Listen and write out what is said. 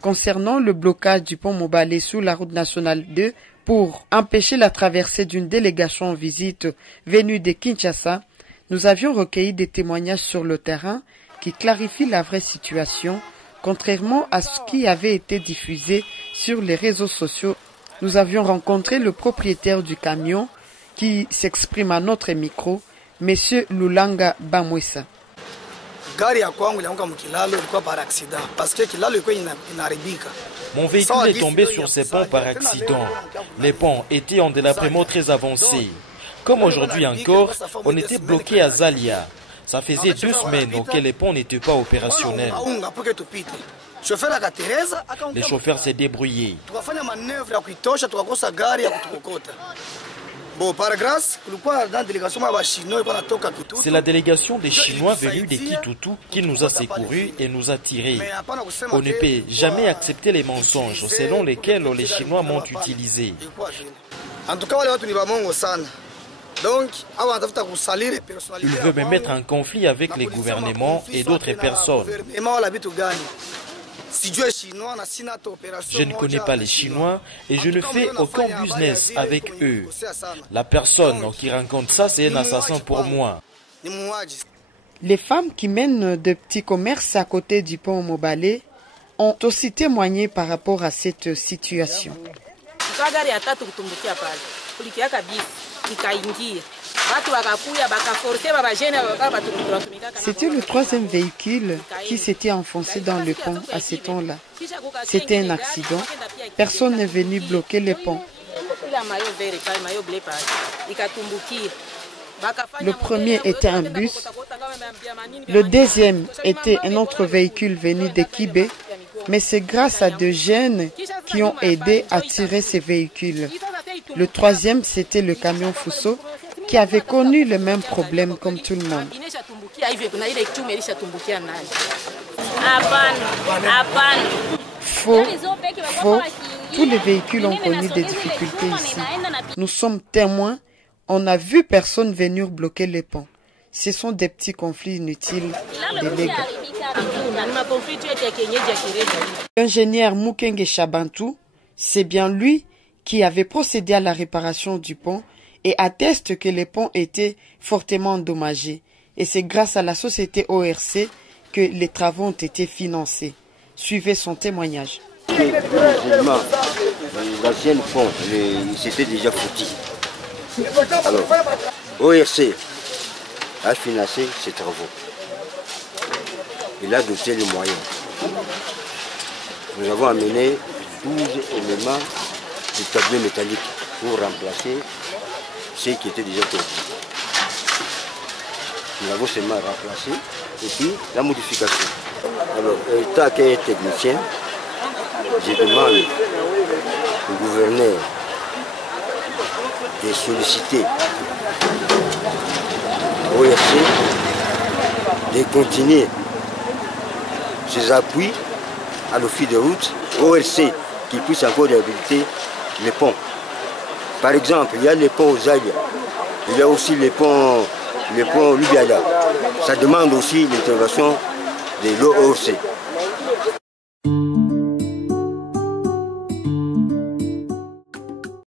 concernant le blocage du pont Mobalé sous la route nationale 2 pour empêcher la traversée d'une délégation en visite venue de Kinshasa, nous avions recueilli des témoignages sur le terrain qui clarifient la vraie situation, contrairement à ce qui avait été diffusé sur les réseaux sociaux. Nous avions rencontré le propriétaire du camion qui s'exprime à notre micro, M. Lulanga Bamwesa. Mon véhicule est tombé sur ces ponts par accident. Les ponts étaient en délabrement très avancé. Comme aujourd'hui encore, on était bloqué à Zalia. Ça faisait 2 semaines que les ponts n'étaient pas opérationnels. Les chauffeurs s'est débrouillés. C'est la délégation des Chinois venus de Kitutu qui nous a secourus et nous a tirés. On ne peut jamais accepter les mensonges selon lesquels les Chinois m'ont utilisé. Il veut me mettre en conflit avec les gouvernements et d'autres personnes. Je ne connais pas les Chinois et je ne fais aucun business avec eux. La personne qui rencontre ça, c'est un assassin pour moi. Les femmes qui mènent de petits commerces à côté du pont Mobalé ont aussi témoigné par rapport à cette situation. C'était le 3e véhicule qui s'était enfoncé dans le pont à ce temps-là. C'était un accident. Personne n'est venu bloquer les ponts. Le premier était un bus. Le deuxième était un autre véhicule venu de Kibé. Mais c'est grâce à 2 jeunes qui ont aidé à tirer ces véhicules. Le 3e, c'était le camion Fuso qui avait connu le même problème comme tout le monde. Faux. Tous les véhicules ont connu des difficultés ici. Nous sommes témoins. On n'a vu personne venir bloquer les ponts. Ce sont des petits conflits inutiles des légas. L'ingénieur Mukenge Chabantou, c'est bien lui qui avait procédé à la réparation du pont et atteste que les ponts étaient fortement endommagés. Et c'est grâce à la société ORC que les travaux ont été financés. Suivez son témoignage. L'ancien pont, c'était déjà foutu. Alors, ORC a financé ces travaux. Il a doté les moyens. Nous avons amené 12 éléments de tableaux métalliques pour remplacer ceux qui étaient déjà tombés. Nous l'avons seulement remplacé et puis la modification. Alors, étant qu'un technicien, je demande au gouverneur de solliciter ORC de continuer ses appuis à l'office de route, ORC qui puisse encore réhabiliter les ponts. Par exemple, il y a les ponts Zalia, il y a aussi les ponts Lubiala. Ça demande aussi l'intervention de l'ORC.